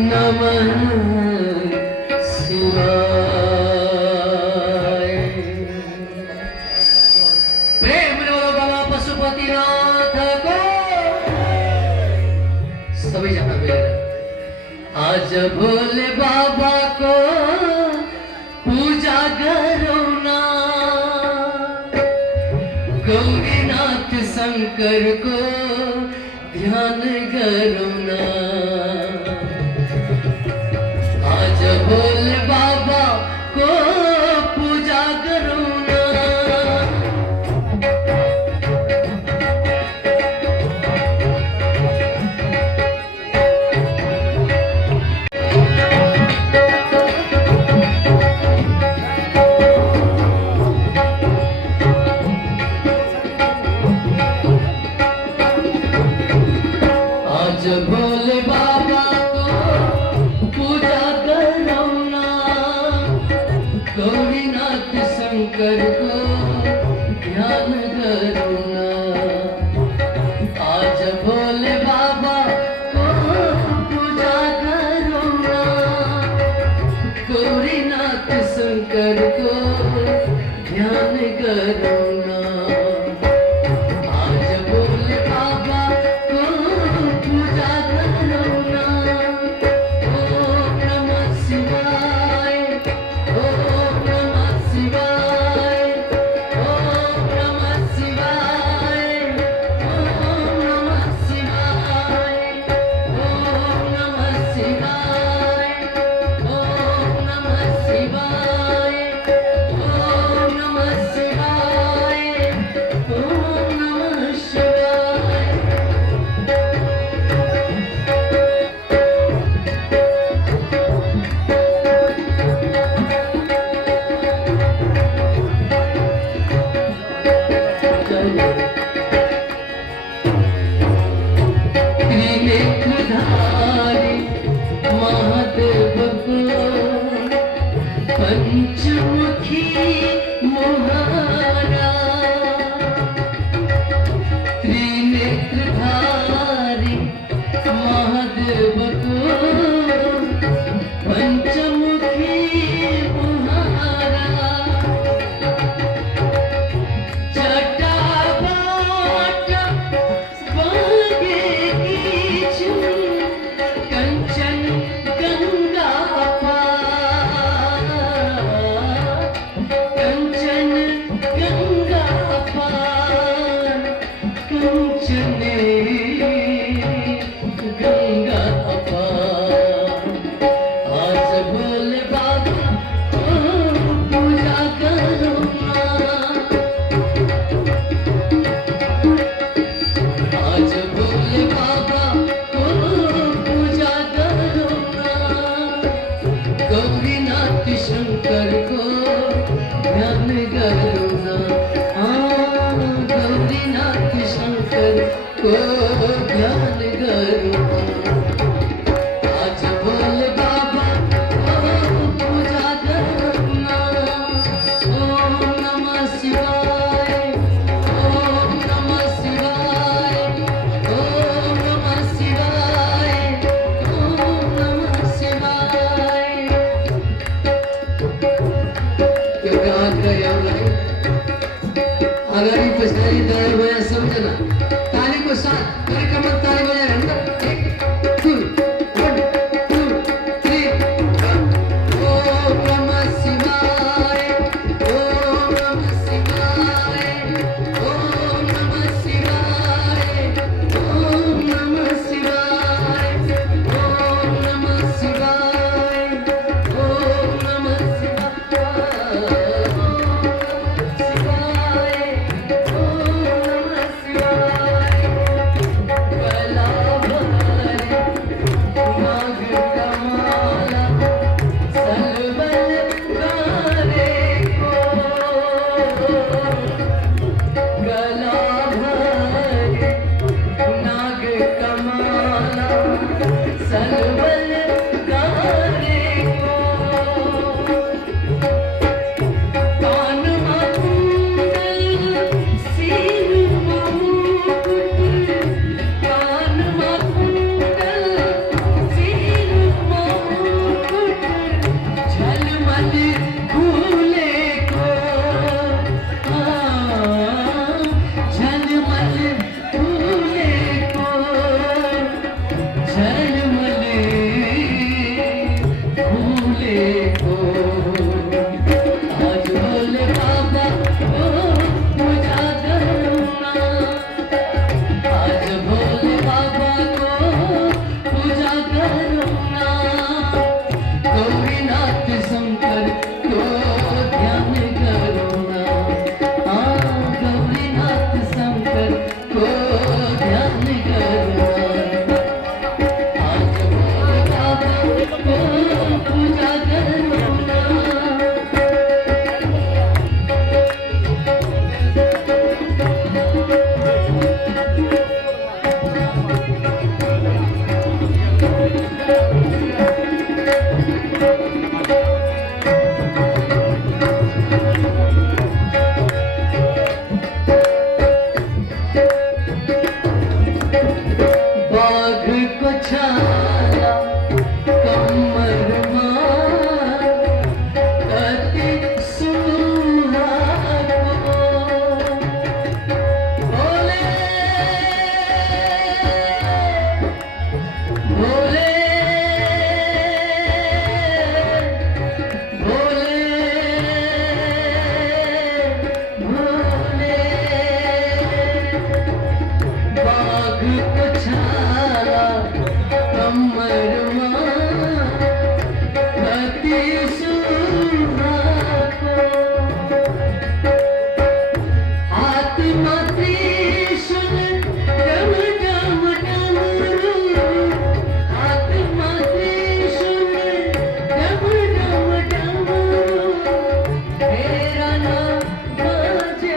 नमः शिवाय। प्रेम बोलो बाबा पशुपतिनाथ को। सभी जाना मेरा आज भोले बाबा को पूजा करो ना, गौरीनाथ शंकर को ध्यान करो ना। आज भोले बाबा को पूजा करो ना। आज भोले बाबा को पूजा करो ना, गौरीनाथ शंकर को ध्यान करो ना। आज भोले बाबा को पूजा करो ना, गौरीनाथ शंकर को ध्यान करो ना। आज भोले बाबा को पूजा करो ना। ओम नमः शिवाय, ओम नमः शिवाय, ओम नमः शिवाय, ओम नमः शिवाय, ओम नमः शिवाय, ओम नमः शिवाय, ओम नमः शिवाय, ओम नमः शिवाय। त्रिनेत्रधारी महादेव को पंचमुखी मोहरा। त्रिनेत्रधारी महादेव को पंचमुखी मोहरा। जटावाट बागे कीचु कंचन गंगा पार। अमरमा अति सुधा को आत्मा त्रिशूल डम डम डमरू आत्मा त्रिशूल डम डम डमरू तेरा नाम बजे